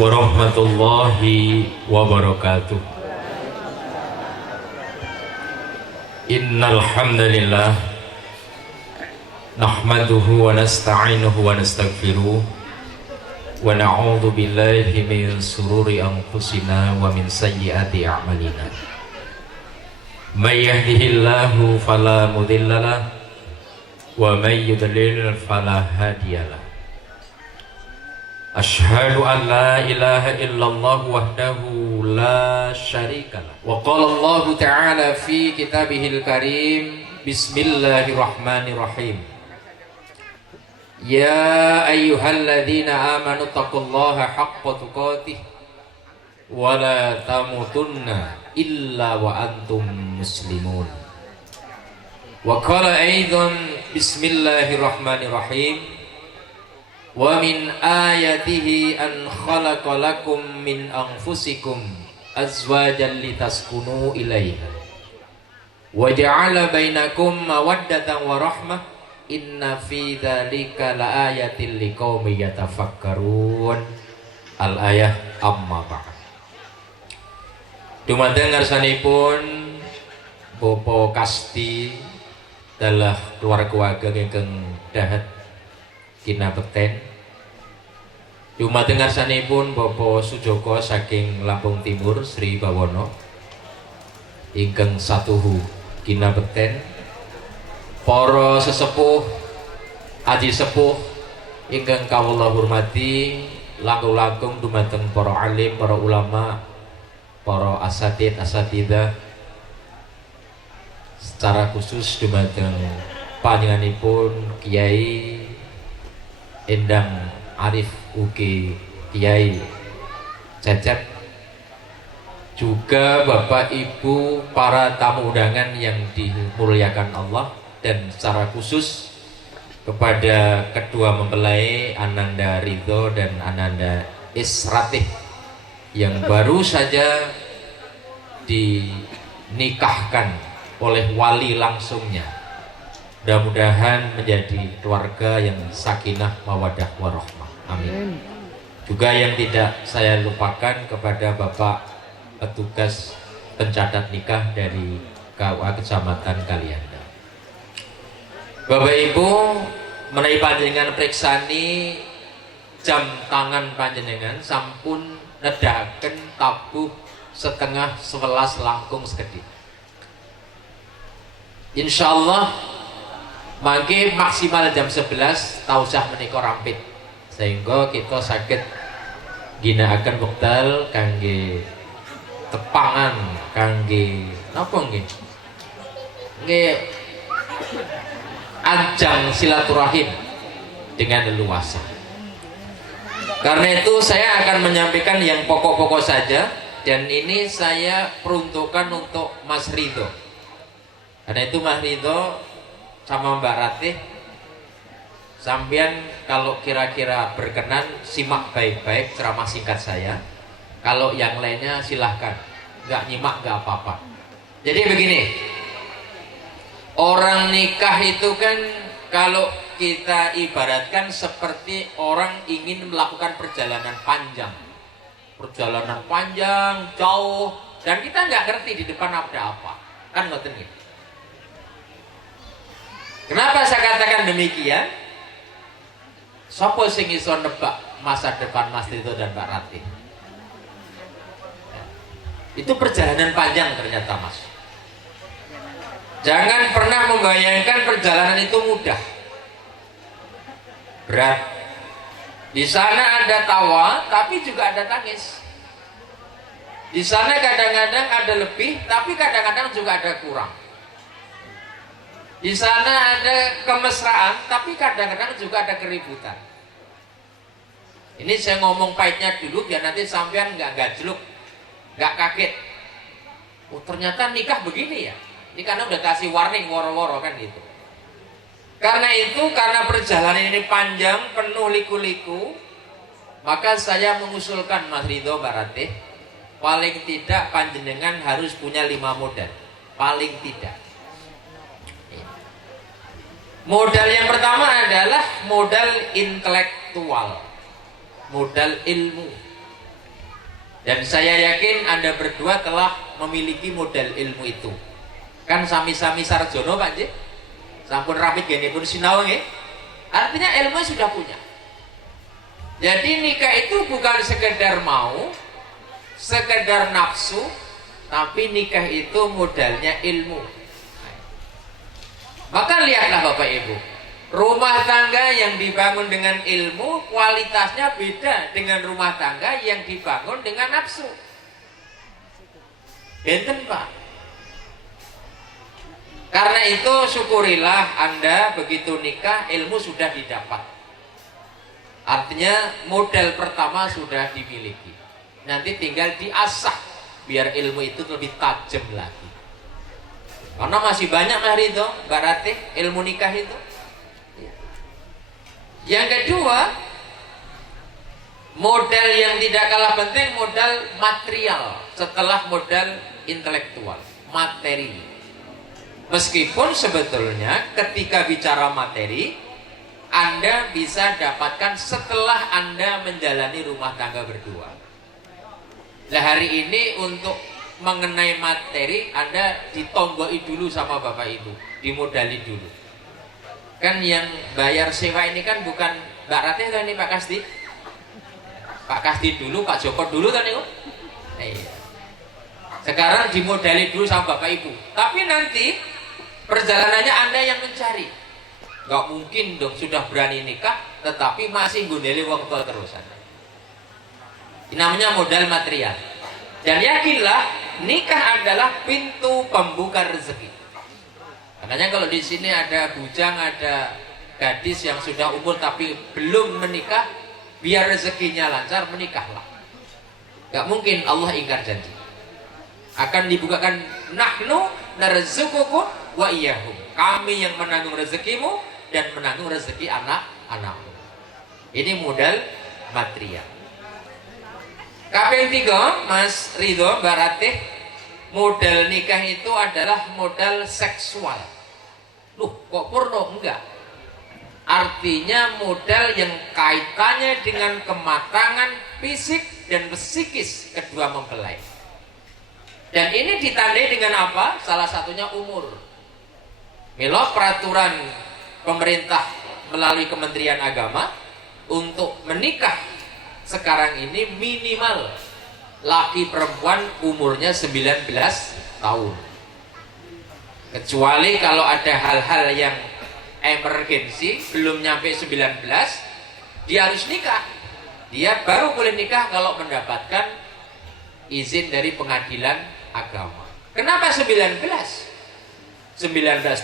warahmatullahi wabarakatuh. Innal hamdalillah nahmaduhu wa nasta'inuhu wa nastaghfiruh wa na'udzu billahi min sururi anfusina wa min sayyiati a'malina. May yahdihillahu fala mudhillalah wa may yudlil fala hadiyalah. Asyhadu an la ilaha illallah wahdahu la syarikalah. Wa qala Allah ta'ala fi kitabihil karim, bismillahirrahmanirrahim. Ya ayyuhalladzina amanu taqullaha haqqa tuqatih wa la tamutunna illa wa antum muslimun. Wa qala aidan bismillahirrahmanirrahim. Wa min ayatihi an khalaqa lakum min anfusikum azwajan litaskunu ilaiha wa ja'ala bainakum mawaddatan wa rahmah inna fi dzalika laayatil liqaumin yatafakkarun. Al-ayah amma ba'd. Dumateng ngarsanipun Bapak Kasti dalah keluarga ingkang dahat kinabekten. Dumateng ngarsanipun Bapak Sujoko saking Lampung Timur Sri Bawono ingkang satuhu kinabekten. Para sesepuh aji sepuh ingkang kawula hormati, langkung-langkung dumateng para alim, para ulama, para asatidah, secara khusus dumateng panjenenganipun Kiai Endang Arif ugi Kiai Cecep, juga Bapak Ibu para tamu undangan yang dimuliakan Allah, dan secara khusus kepada kedua mempelai Ananda Ridho dan Ananda Isratih yang baru saja dinikahkan oleh wali langsungnya. Mudah-mudahan menjadi keluarga yang sakinah mawaddah warahmah. Amin. Juga yang tidak saya lupakan kepada Bapak petugas pencatat nikah dari KUA Kecamatan Kalianda. Bapak Ibu, menawi panjenengan priksani jam tangan panjenengan sampun nedahaken tabuh 10:30 langkung sekedhik. Insyaallah mangke maksimal jam 11 tausah menika rampit, sehingga kita saged ginakaken wekdal kangge tepangan, kangge napa nggih? Nggih ajang silaturahim dengan leluasa. Karena itu saya akan menyampaikan yang pokok-pokok saja, dan ini saya peruntukkan untuk Mas Ridho. Karena itu Mas Ridho sama Mbak Ratih, sampean kalau kira-kira berkenan simak baik-baik ceramah singkat saya. Kalau yang lainnya silahkan, nggak nyimak nggak apa-apa. Jadi begini, orang nikah itu kan kalau kita ibaratkan seperti orang ingin melakukan perjalanan panjang jauh, dan kita nggak ngerti di depan ada apa, kan ngoten gitu. Kenapa saya katakan demikian? Sopo sing iso nebak masa depan Mas Ridho dan Mbak Ratih? Itu perjalanan panjang ternyata, Mas. Jangan pernah membayangkan perjalanan itu mudah. Berat. Di sana ada tawa, tapi juga ada tangis. Di sana kadang-kadang ada lebih, tapi kadang-kadang juga ada kurang. Di sana ada kemesraan, tapi kadang-kadang juga ada keributan. Ini saya ngomong pahitnya dulu biar nanti sampean nggak gajluk, nggak kaget. Oh ternyata nikah begini ya. Ini karena udah kasih warning woro-woro kan gitu. Karena itu, karena perjalanan ini panjang, penuh liku-liku, maka saya mengusulkan Mas Ridho, Mbak Ratih, paling tidak panjenengan harus punya 5 modal. Paling tidak. Modal yang pertama adalah modal intelektual, modal ilmu. Dan saya yakin Anda berdua telah memiliki modal ilmu itu. Kan sami-sami sarjono Pak J. Sampun rapid gini pun sinau nggih. Artinya ilmu sudah punya. Jadi nikah itu bukan sekedar mau, sekedar nafsu, tapi nikah itu modalnya ilmu. Maka lihatlah Bapak Ibu, rumah tangga yang dibangun dengan ilmu kualitasnya beda dengan rumah tangga yang dibangun dengan nafsu. Benten Pak. Karena itu syukurilah Anda begitu nikah ilmu sudah didapat. Artinya modal pertama sudah dimiliki. Nanti tinggal diasah biar ilmu itu lebih tajam lagi. Karena masih banyak hari itu Mbak Ratih ilmu nikah itu. Yang kedua, modal yang tidak kalah penting modal material setelah modal intelektual, materi. Meskipun sebetulnya ketika bicara materi Anda bisa dapatkan setelah Anda menjalani rumah tangga berdua. Nah hari ini untuk mengenai materi Anda ditonggoi dulu sama Bapak Ibu, dimodali dulu. Kan yang bayar sewa ini kan bukan Mbak Ratih kan ini Pak Kasdi. Pak Kasdi dulu, Pak Joko dulu kan itu. Iya. Sekarang dimodali dulu sama Bapak Ibu. Tapi nanti perjalanannya Anda yang mencari. Gak mungkin dong sudah berani nikah tetapi masih gundeli wong tua terusan. Ini namanya modal material. Dan yakinlah nikah adalah pintu pembuka rezeki. Makanya kalau di sini ada bujang, ada gadis yang sudah umur tapi belum menikah, biar rezekinya lancar menikahlah. Gak mungkin Allah ingkar janji. Akan dibukakan nahnu narzuqukum wa iyyahum. Kami yang menanggung rezekimu dan menanggung rezeki anak-anakmu. Ini modal material. Kaping 3, Mas Ridho, Mbak Ratih, modal nikah itu adalah modal seksual. Loh, kok porno? Enggak. Artinya modal yang kaitannya dengan kematangan fisik dan psikis kedua mempelai. Dan ini ditandai dengan apa? Salah satunya umur. Milo peraturan pemerintah melalui Kementerian Agama untuk menikah sekarang ini minimal laki perempuan umurnya 19 tahun. Kecuali kalau ada hal-hal yang emergensi belum nyampe 19, dia harus nikah. Dia baru boleh nikah kalau mendapatkan izin dari pengadilan agama. Kenapa 19? 19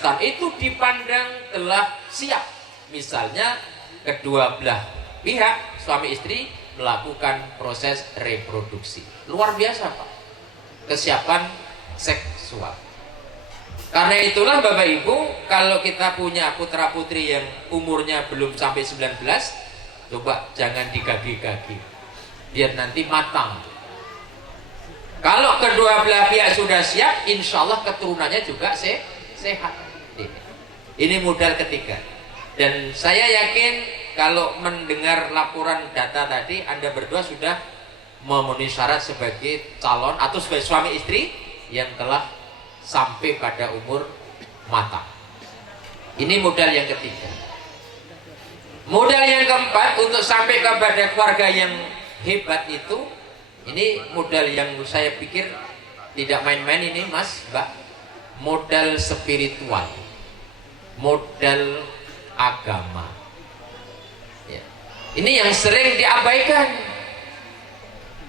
tahun itu dipandang telah siap. Misalnya kedua belah pihak suami istri melakukan proses reproduksi. Luar biasa Pak, kesiapan seksual. Karena itulah Bapak Ibu, kalau kita punya putra putri yang umurnya belum sampai 19, coba jangan digagi-gagi, biar nanti matang. Kalau kedua belah pihak sudah siap, insya Allah keturunannya juga sehat. Ini modal ketiga. Dan saya yakin kalau mendengar laporan data tadi, Anda berdua sudah memenuhi syarat sebagai calon atau sebagai suami istri yang telah sampai pada umur matang. Ini modal yang ketiga. Modal yang keempat untuk sampai kepada keluarga yang hebat itu, ini modal yang saya pikir tidak main-main ini Mas, Mbak. Modal spiritual, modal agama. Ini yang sering diabaikan.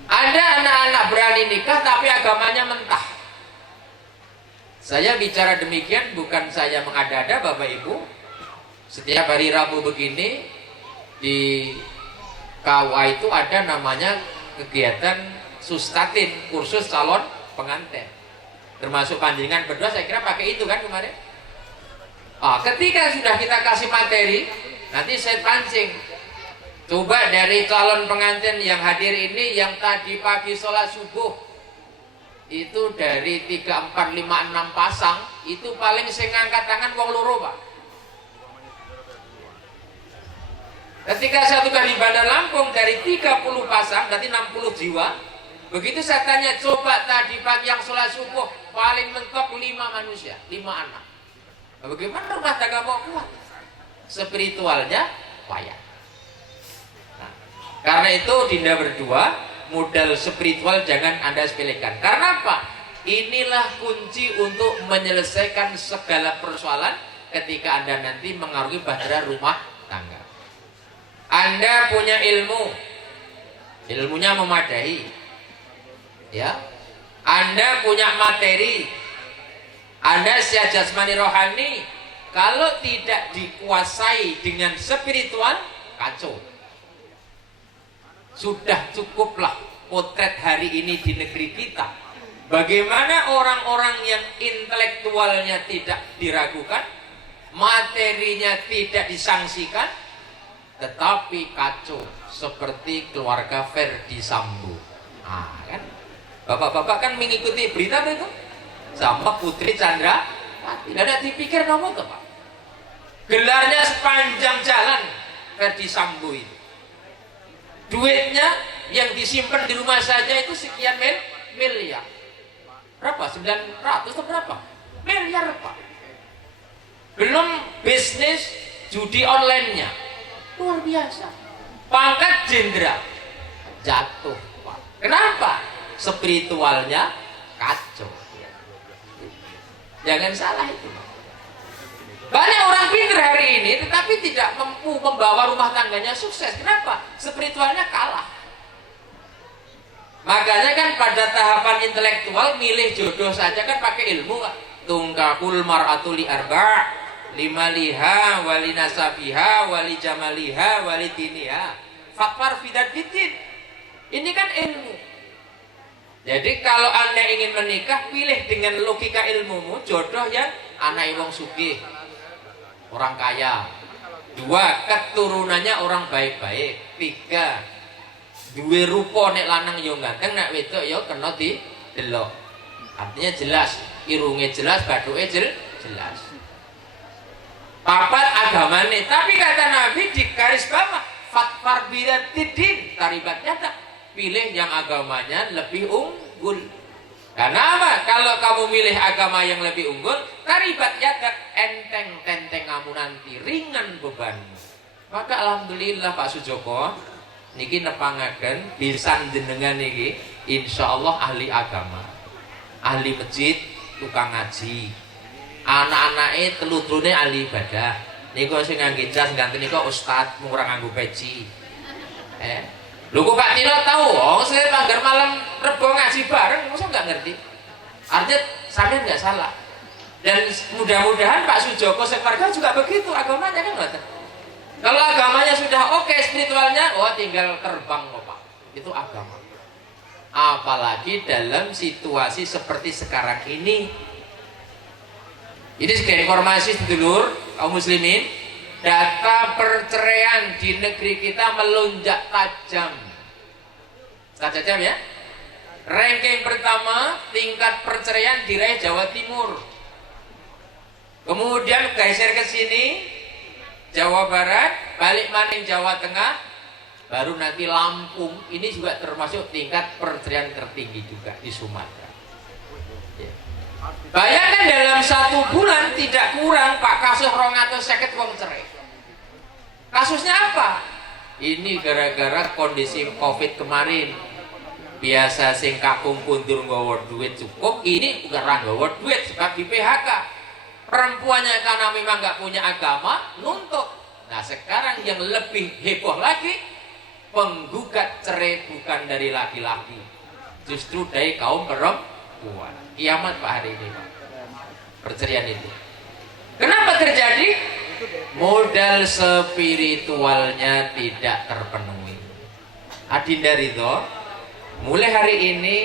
Ada anak-anak berani nikah tapi agamanya mentah. Saya bicara demikian bukan saya mengada-ada Bapak Ibu. Setiap hari Rabu begini di KUA itu ada namanya kegiatan sustatin, kursus calon pengantin. Termasuk panjenengan berdua saya kira pakai itu kan kemarin. Ketika sudah kita kasih materi, nanti saya pancing. Coba dari calon pengantin yang hadir ini, yang tadi pagi sholat subuh itu dari 3, 4, 5, 6 pasang, itu paling saya ngangkat tangan wong loro Pak. Ketika saya tugas di Bandar Lampung dari 30 pasang, berarti 60 jiwa, Begitu saya tanya, coba tadi pagi yang sholat subuh paling mentok 5 manusia, 5 anak. Bagaimana rumah tangga mau kuat? Spiritualnya payah. Nah, karena itu dinda berdua, modal spiritual jangan Anda sepelekan. Karena apa? Inilah kunci untuk menyelesaikan segala persoalan ketika Anda nanti mengarungi bahtera rumah tangga. Anda punya ilmu, ilmunya memadai, ya. Anda punya materi, Anda secara jasmani rohani, kalau tidak dikuasai dengan spiritual, kacau. Sudah cukuplah potret hari ini di negeri kita. Bagaimana orang-orang yang intelektualnya tidak diragukan, materinya tidak disangsikan, tetapi kacau seperti keluarga Ferdi Sambo. Ah, kan? Bapak-bapak kan mengikuti berita itu sama Putri Chandra. Tidak ada dipikir nomor tuh, Pak. Gelarnya sepanjang jalan Ferdi Sambo itu. Duitnya yang disimpan di rumah saja itu sekian miliar. Berapa? 900 atau berapa? Miliar, Pak. Belum bisnis judi online-nya. Luar biasa. Pangkat jenderal jatuh, Pak. Kenapa? Spiritualnya kacau. Jangan salah itu. Banyak orang pintar hari ini tetapi tidak mampu membawa rumah tangganya sukses. Kenapa? Spiritualnya kalah. Makanya kan pada tahapan intelektual milih jodoh saja kan pakai ilmu, Kak. Tungkakul mar'atu li arba' lima liha wali nasabiha wali jamaliha wali diniha fakfar fidadidin. Ini kan ilmu. Jadi kalau Anda ingin menikah, pilih dengan logika ilmumu jodoh yang anak wong sugih, orang kaya. 2, keturunannya orang baik-baik. 3, duwe rupa nek lanang yo ganteng, nek wedok yo kena didelok. Artinya jelas, irunge jelas, bathuke jelas. 4, agamane. Tapi kata Nabi di garis bawah, fatfar bidatidin, taribatnya tak. Pilih yang agamanya lebih unggul. Karena apa? Kalau kamu milih agama yang lebih unggul, taribat yadak, enteng kamu nanti, ringan bebanmu. Maka alhamdulillah Pak Sujoko niki nepangaken pisan jenengan niki insyaallah ahli agama, ahli masjid, tukang ngaji, anak-anake telu-telune ahli ibadah. Niku sing ngangge jas ganti niku ustad mung ora nganggo peci. Lho kok Pak Tino tahu? Oh, saya pagar malam Rebo ngaji bareng, masa nggak ngerti? Artinya sampean nggak salah. Dan mudah-mudahan Pak Sujoko sekeluarga juga begitu agamanya kan, Pak. Kalau agamanya sudah oke, spiritualnya, oh tinggal terbang kok, Pak. Itu agama. Apalagi dalam situasi seperti sekarang ini. Ini sebagai informasi sedulur kaum muslimin, data perceraian di negeri kita melonjak tajam. Tajam ya. Ranking pertama tingkat perceraian diraih Jawa Timur. Kemudian geser ke sini Jawa Barat, balik maning Jawa Tengah, baru nanti Lampung. Ini juga termasuk tingkat perceraian tertinggi juga di Sumatera. Ya. Bayangkan dalam 1 bulan tidak kurang Pak kasus 250 wong cerai. Kasusnya apa? Ini gara-gara kondisi Covid kemarin. Biasa sing kakung kundur nggawa duit cukup, ini ora nggawa duit sebab di PHK. Perempuannya karena memang nggak punya agama, nuntut. Nah sekarang yang lebih heboh lagi, penggugat cerai bukan dari laki-laki, justru dari kaum perempuan. Kiamat Pak hari ini, Pak. Perceraian itu. Kenapa terjadi? Modal spiritualnya tidak terpenuhi. Adinda Ridho, mulai hari ini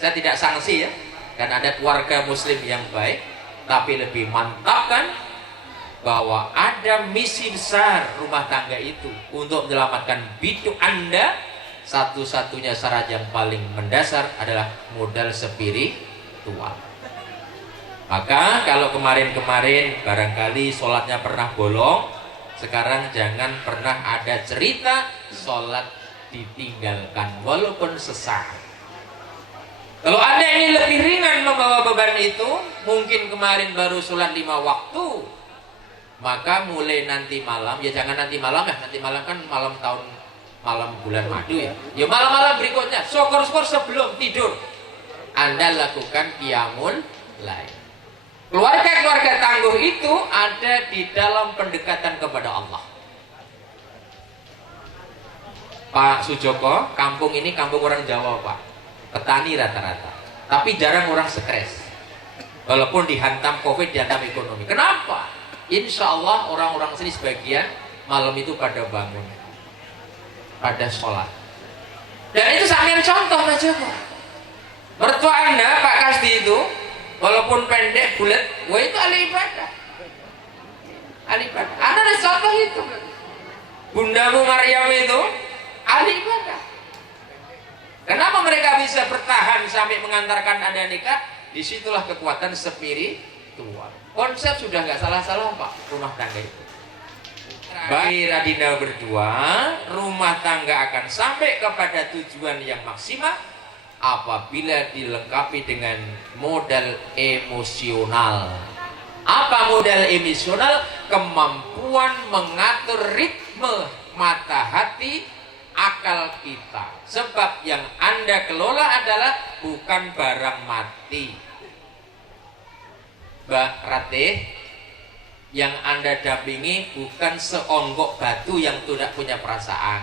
saya tidak sanksi ya, dan ada keluarga muslim yang baik, tapi lebih mantapkan bahwa ada misi besar rumah tangga itu untuk menyelamatkan hidup Anda. Satu-satunya syarat yang paling mendasar adalah modal spiritual. Maka kalau kemarin-kemarin barangkali sholatnya pernah bolong, sekarang jangan pernah ada cerita sholat ditinggalkan walaupun sesaat. Kalau Anda ini lebih ringan membawa beban itu, mungkin kemarin baru sholat 5 waktu, maka mulai nanti malam, ya jangan nanti malam ya, nanti malam kan malam bulan madu ya. Ya malam-malam berikutnya, syukur-syukur sebelum tidur, Anda lakukan qiyamul lail. Keluarga-keluarga tangguh itu ada di dalam pendekatan kepada Allah. Pak Sujoko, kampung ini kampung orang Jawa Pak, petani rata-rata, tapi jarang orang stres. Walaupun dihantam COVID, dihantam ekonomi. Kenapa? Insya Allah orang-orang sini sebagian malam itu pada bangun, pada sholat. Dan itu sampean contoh Mas Joko. Mertua Anda Pak Kasdi itu, walaupun pendek bulat, wah itu ahli ibadah. Ahli ibadah. Anda ada contoh itu. Bundamu Maryam itu ahli ibadah. Kenapa mereka bisa bertahan sampai mengantarkan Anda nikah? Disitulah kekuatan spiritual. Konsep sudah nggak salah-salah Pak, rumah tangga itu. Bagi Radina berdua, rumah tangga akan sampai kepada tujuan yang maksimal apabila dilengkapi dengan modal emosional. Apa modal emosional? Kemampuan mengatur ritme mata hati akal kita. Sebab yang Anda kelola adalah bukan barang mati. Mbak Ratih, yang Anda dampingi bukan seonggok batu yang tidak punya perasaan.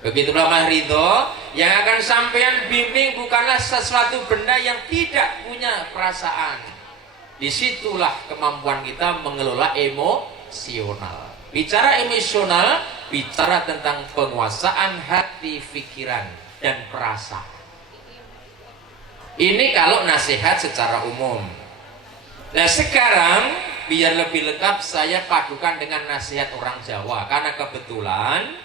Begitulah Mas Ridho, yang akan sampean bimbing bukanlah sesuatu benda yang tidak punya perasaan. Disitulah kemampuan kita mengelola emosional. Bicara emosional, bicara tentang penguasaan hati, pikiran, dan perasaan. Ini kalau nasihat secara umum. Nah sekarang biar lebih lengkap saya padukan dengan nasihat orang Jawa, karena kebetulan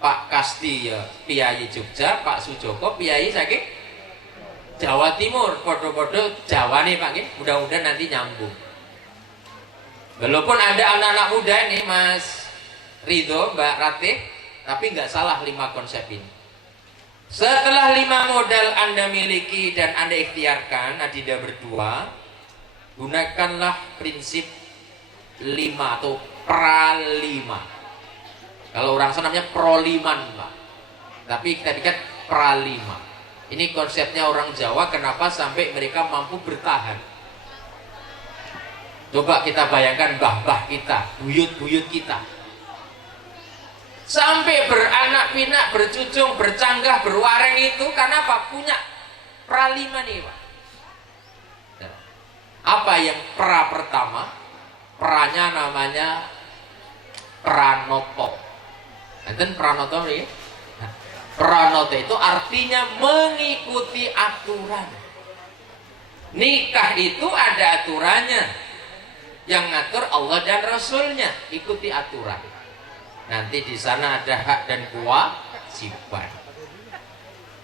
Pak Kasdi ya Piyayi Jogja, Pak Sujoko Piyayi saking Jawa Timur, podo-podo Jawa nih Pak, mudah-mudahan nanti nyambung. Walaupun ada anak-anak muda nih Mas Ridho, Mbak Ratih, tapi nggak salah 5 konsep ini. Setelah 5 modal Anda miliki dan Anda ikhtiarkan, Adinda berdua, gunakanlah prinsip 5 atau pra 5. Kalau orang sana namanya proliman Pak, tapi kita bikin pra 5. Ini konsepnya orang Jawa, kenapa sampai mereka mampu bertahan. Coba kita bayangkan mbah-mbah kita, buyut-buyut kita, sampai beranak pinak, bercucung, bercanggah, berwareng itu karena apa? Punya pra 5 nih Pak. Apa yang pra pertama? Pranya namanya pranoto. Enten pranoto nih. Pranoto itu artinya mengikuti aturan. Nikah itu ada aturannya. Yang ngatur Allah dan Rasulnya. Ikuti aturan. Nanti di sana ada hak dan kewajiban.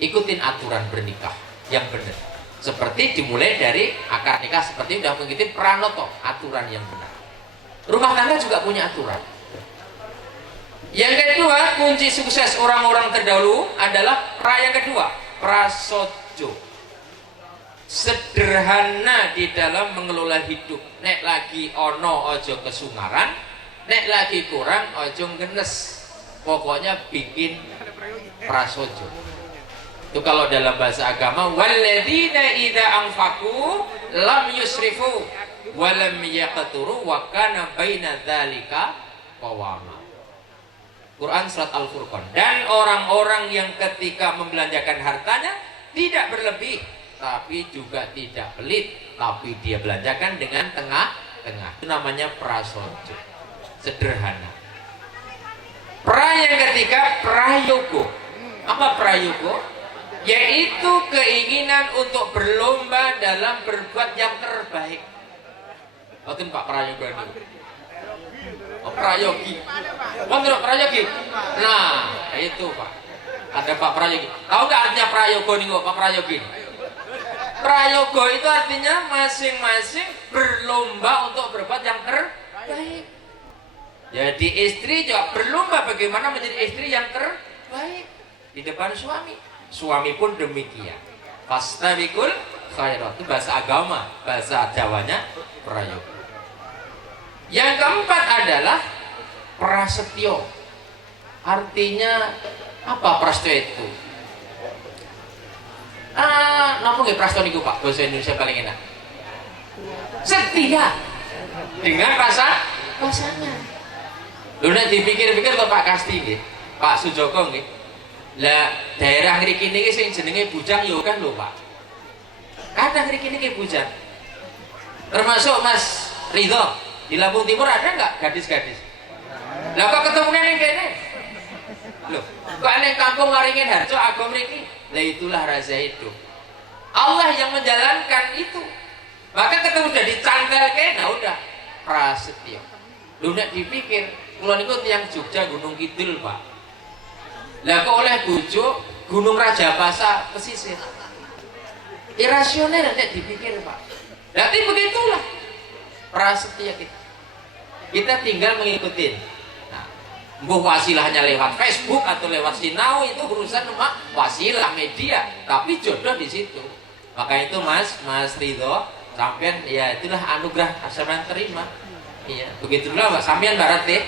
Ikutin aturan bernikah yang benar. Seperti dimulai dari akad nikah, seperti sudah mengikuti pranoto, aturan yang benar. Rumah tangga juga punya aturan. Yang kedua, kunci sukses orang-orang terdahulu adalah yang kedua, prasojo. Sederhana di dalam mengelola hidup. Nek lagi ono ojo kesungaran, nek lagi kurang ojo ngenes. Pokoknya bikin prasojo. Itu kalau dalam bahasa agama, walladzina idza anfaqu lam yusrifu wa lam yaqturu wa kana baina dzalika qawama. Quran surat Al-Furqan. Dan orang-orang yang ketika membelanjakan hartanya tidak berlebih, tapi juga tidak pelit, tapi dia belanjakan dengan tengah-tengah. Itu namanya prasojo. Sederhana. Pra yang ketiga, prayogo. Apa prayogo? Yaitu keinginan untuk berlomba dalam berbuat yang terbaik. Betul Pak Prayogo ini. Oh, prayogi. Betul prayogi. Nah, itu Pak. Ada Pak Prayogi. Tahu nggak artinya prayogo nih kok Pak Prayogi? Prayogo itu artinya masing-masing berlomba untuk berbuat yang terbaik. Jadi istri juga berlomba bagaimana menjadi istri yang terbaik di depan suami. Suami pun demikian. Fastabiqul khairat. Itu bahasa agama, bahasa Jawanya prayoga. Yang keempat adalah prasetyo. Artinya apa prasetyo itu? Napa nggih prasetyo niku Pak? Bahasa Indonesia paling enak. Setia dengan pasangan. Lho nek dipikir-pikir to Pak Kasti nggih, Pak Sujoko nggih. Lah daerah mriki niki sing jenenge bujang yo kan lho Pak. Kadang mriki niki bujang. Termasuk Mas Ridho, di Lampung Timur ada nggak gadis-gadis? Lah kok ketemunya ning kene? Loh, kok ning kampung Waringin Harjo Agom mriki? Lah itulah rahasia hidup. Allah yang menjalankan itu. Maka ketemu udah dicantel kene, nah udah prasetyo. Lho nek dipikir, kula niku tiyang Jogja Gunung Kidul, Pak. Lah kok oleh bojo Gunung Rajabasa pesisir. Irasional nek dipikir, Pak. Berarti begitulah prasetyo kita. Kita tinggal mengikuti. Nah, mbuh wasilahnya lewat Facebook atau lewat sinau itu urusan wasilah media, tapi jodoh di situ. Maka itu Mas Ridho, sampean ya itulah anugerah sampean terima. Iya, begitulah Pak sampean barat deh.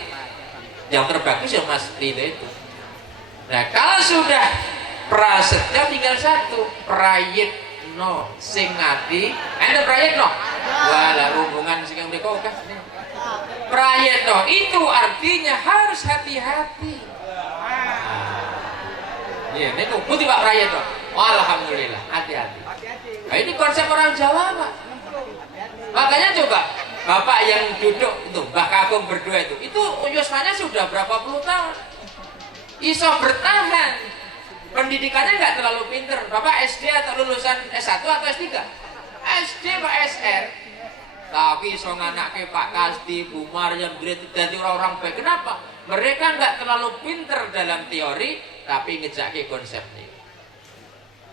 Yang terbagus ya Mas Ridho itu. Nah, kalau sudah prasetyo tinggal satu, prayitno sing ngati, ente prayitno. Wala hubungan sing mriko oke. Prayitno itu artinya harus hati-hati. Iya, niku putih Pak prayitno. Alhamdulillah, hati-hati. Nah, ini konsep orang Jawa Pak. Makanya coba Bapak yang duduk itu Mbah Kakung berdua itu usianya sudah berapa puluh tahun, iso bertahan, pendidikannya nggak terlalu pinter. Bapak SD atau lulusan S1 atau S3? SD Pak SR, tapi iso nganake Pak Kasdi, Bu Maryam, jadi orang-orang baik. Kenapa? Mereka nggak terlalu pinter dalam teori, tapi ngejake konsepnya.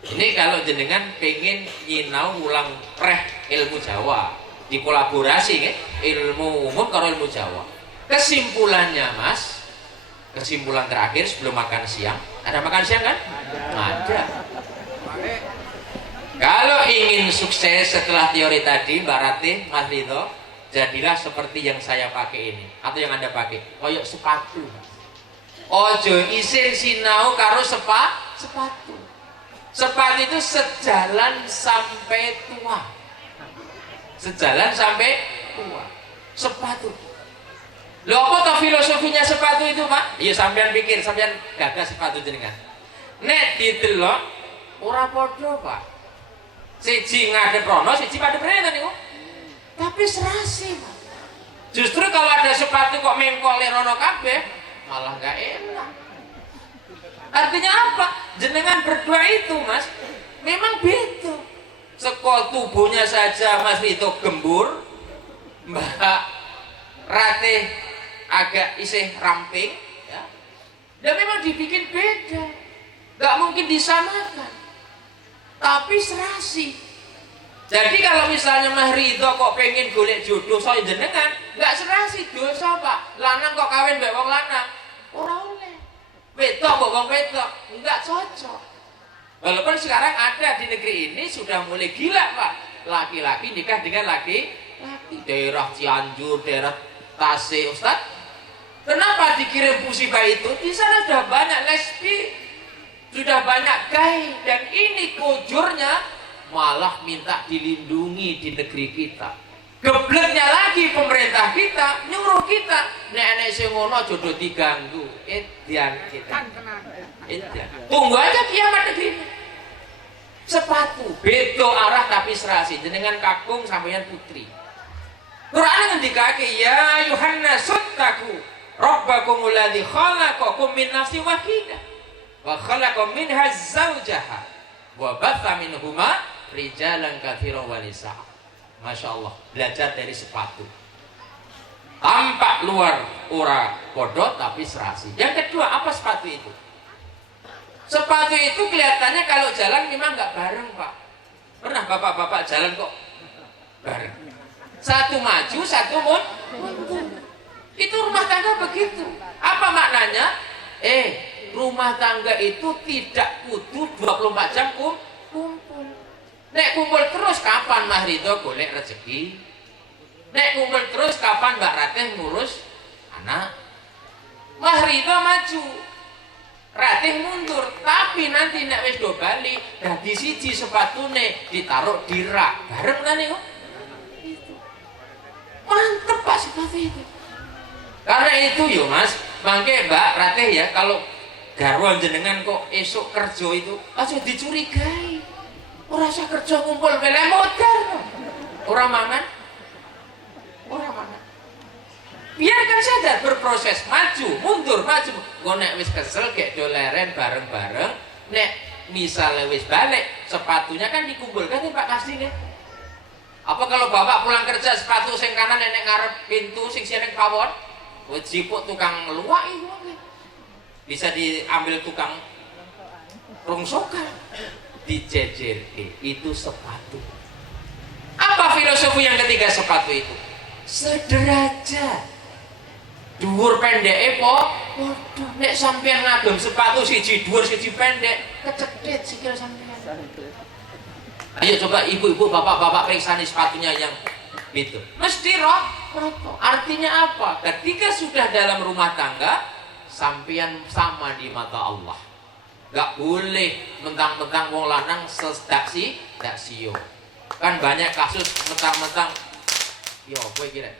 Ini kalau jenengan pengen nyinau ulang preh ilmu Jawa, dikolaborasi ya, ilmu umum karo ilmu Jawa. Kesimpulannya Mas, kesimpulan terakhir sebelum makan siang, ada makan siang kan? Ada. Kalau ingin sukses setelah teori tadi Mbak Ratih, Mas Ridho, jadilah seperti yang saya pakai ini atau yang Anda pakai, koyok sepatu. Ojo isin sinau karo sepatu. Sepatu itu sejalan sampai tua. Sejalan sampai tua. Sepatu. Loh apa toh filosofinya sepatu itu Pak? Iya sampean pikir, sampean gagas sepatu jenengan. Nek didelok ora padha Pak. Siji ngadep rono, siji padep rene niku. Tapi serasi Pak. Justru kalau ada sepatu kok mengkole rono kabeh, malah gak enak. Artinya apa? Jenengan berdua itu Mas, memang beda. Sekol tubuhnya saja Mas Ridho gembur, Mbak Ratih agak isih ramping, ya. Dan memang dibikin beda, gak mungkin disamakan. Tapi serasi. Jadi kalau misalnya Mas Ridho kok pengen golek jodoh saya jenengan, gak serasi dosa Pak. Lanang kok kawin mbek wong lanang, ora oleh. Wedok kok wong wedok, enggak cocok. Walaupun sekarang ada di negeri ini sudah mulai gila Pak, laki-laki nikah dengan laki-laki. Daerah Cianjur, daerah Tasik, Ustaz. Kenapa dikirim musibah itu? Di sana sudah banyak lesbi, sudah banyak gay, dan ini kujurnya malah minta dilindungi di negeri kita. Gebleknya lagi pemerintah kita nyuruh kita nek sing ngono jodoh diganggu. Edian kita. Edian. Tunggu aja kiamat negeri ini. Sepatu beda arah tapi serasi jenengan kakung sampeyan putri. Quran ngendikake ya Yuhanna suttaku rabbakumul ladzi khalaqakum min nafsin wahidah wa khalaqa minha zawjaha wa batha minhuma rijalan katsiran wa nisaa. Masya Allah, belajar dari sepatu. Tampak luar ora podo tapi serasi. Yang kedua, apa sepatu itu? Sepatu itu kelihatannya kalau jalan memang nggak bareng Pak. Pernah bapak-bapak jalan kok bareng? Satu maju, satu mundur. Itu rumah tangga begitu. Apa maknanya? Rumah tangga itu tidak kudu 24 jam kumpul. Nek kumpul terus kapan Mbah Ridho golek rezeki? Nek kumpul terus kapan Mbak Ratih ngurus anak? Mbah Ridho maju, Ratih mundur, tapi nanti nek wis do bali dadi siji sepatune ditaruh di rak bareng kan niku. Mantep Pak seperti itu. Karena itu yo Mas, mangke Mbak Ratih ya, kalau garwa jenengan kok esuk kerja itu aja dicurigai. Ora usah kerja ngumpul bele modal. Ora mangan. Ora mangan. Biarkan saja berproses, maju, mundur, maju. Engko nek wis kesel gek doleren bareng-bareng, nek misalnya wis balik, sepatunya kan dikumpulkan ya Pak Kasih nih. Apa kalau Bapak pulang kerja sepatu sing kanan nek ngarep pintu sing sing pawon, wis jipuk tukang luwak iku. Bisa diambil tukang rongsokan. Dijejer itu sepatu. Apa filosofi yang ketiga sepatu itu? Sederajat. Dhuwur pendeke po, waduh nek sampean ngagem sepatu siji dhuwur siji pendek, kecethit sikil sampean. Ayo coba ibu-ibu, bapak-bapak periksani sepatunya yang itu. Mesti roh. Artinya apa? Ketika sudah dalam rumah tangga, sampean sama di mata Allah. Gak boleh mentang-mentang wong lanang sedaksi dak sio. Kan banyak kasus mentang-mentang yo kowe kira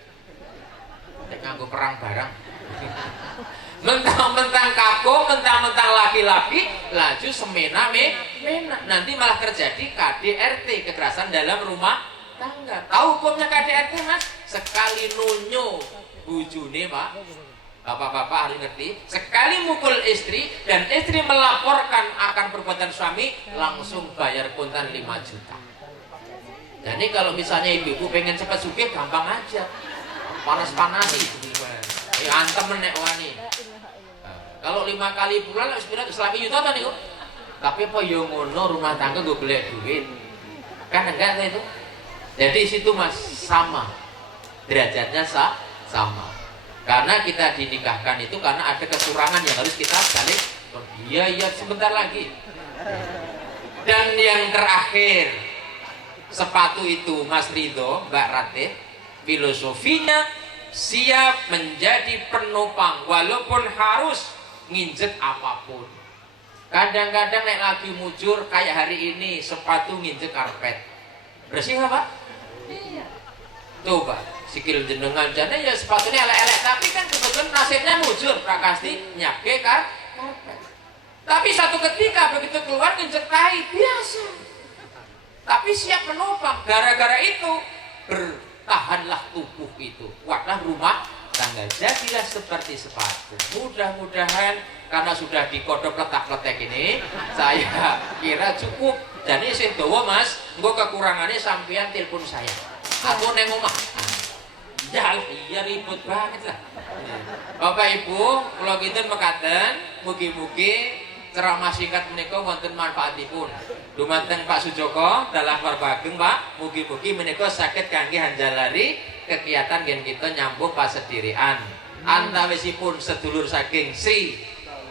nek nganggo perang barang. Mentang-mentang kaku, mentang-mentang laki-laki laju semena mena. Nanti malah terjadi KDRT, kekerasan dalam rumah tangga. Tahu hukumnya KDRT Mas? Sekali nunyo bujune Pak. Bapak-bapak harus ngerti, sekali mukul istri dan istri melaporkan akan perbuatan suami, langsung bayar kontan 5 juta. Jadi kalau misalnya ibu-ibu pengen cepat sugih, gampang aja, panas-panasi, antem menek wani. Kalau 5 kali bulan harus bilang selama juta kan itu. Tapi apa yo ngono rumah tangga gue beli duit, kan enggak itu. Jadi situ Mas sama, derajatnya sama. Karena kita dinikahkan itu karena ada kekurangan yang harus kita balik. Iya sebentar lagi. Dan yang terakhir, sepatu itu Mas Ridho, Mbak Ratih, filosofinya siap menjadi penopang walaupun harus nginjek apapun. Kadang-kadang nek lagi mujur kayak hari ini sepatu nginjek karpet, bersih nggak Pak? Iya. Coba sikil jenengan jane ya sepatunya elek-elek, tapi kan kebetulan nasibnya mujur prakasti nyake karpet. Tapi satu ketika begitu keluar nginjek tai biasa. Tapi siap menopang, gara-gara itu bertahanlah tubuh itu, kuatlah rumah tangga. Jadilah seperti sepatu. Mudah-mudahan karena sudah dikodok letak-letak ini, saya kira cukup. Jadi sing dawa Mas, engko kekurangannya sampean telepon saya. Aku neng omah. Ya, iya ribut banget lah. Bapak Ibu, kula kinten mekaten, mugi-mugi ceramah singkat menika wonten manfaatipun. Dumateng Pak Sujoko dalah warga ageng Pak, mugi-mugi menika saged kangge hanjalari kegiatan yen kita nyambung pasedirian. Antawisipun sedulur saking Sri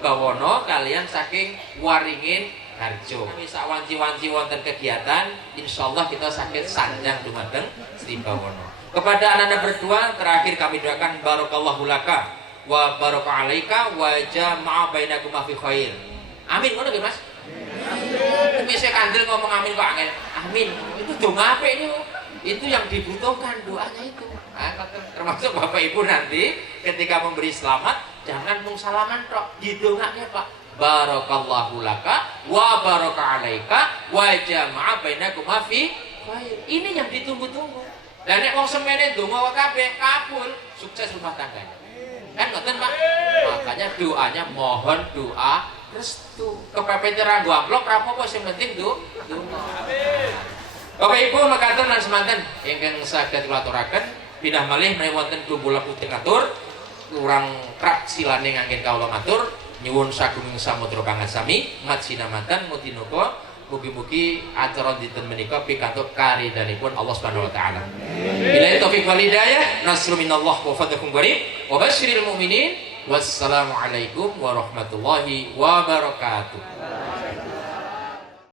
Bawono kalian saking Waringin Harjo. Sak wanci-wanci wonten kegiatan, insyaallah kita saged sanjang dumateng Sri Bawono. Kepada anak-anak berdua terakhir kami doakan barakallahu laka wa baraka alaika wa jama'a bainakum fi khair. Amin ngono nggih Mas? Amin. Bisa kandel ngomong amin Pak Angel. Amin. Itu donga apik niku. Itu yang dibutuhkan doanya itu. Nah, termasuk Bapak Ibu nanti ketika memberi selamat jangan mung salaman tok, didongake Pak. Barakallahu laka wa baraka alaika wa jama'a bainakum fi khair. Ini yang ditunggu-tunggu. Dan nek wong semene donga wae kabeh kabul, sukses rumah tangganya. Kan ngoten Pak? Makanya doanya mohon doa restu. Kepepet ra nggo amplop ra apa-apa sing penting donga. Amin. Bapak Ibu mekaten lan semanten ingkang saged kula aturaken pindah malih menawi wonten kumpul putih ngatur kurang krak silane nganggen kawula matur nyuwun sagunging samudra pangasami mat sinamatan mutinoko. Mugi-mugi acara dinten menika pikantuk karidhanipun Allah Subhanahu wa taala. Billahi taufiq wal hidayah, nasrun minallah wa fadlun qarib wa basyiril mu'minin. Wassalamu alaikum warahmatullahi wabarakatuh.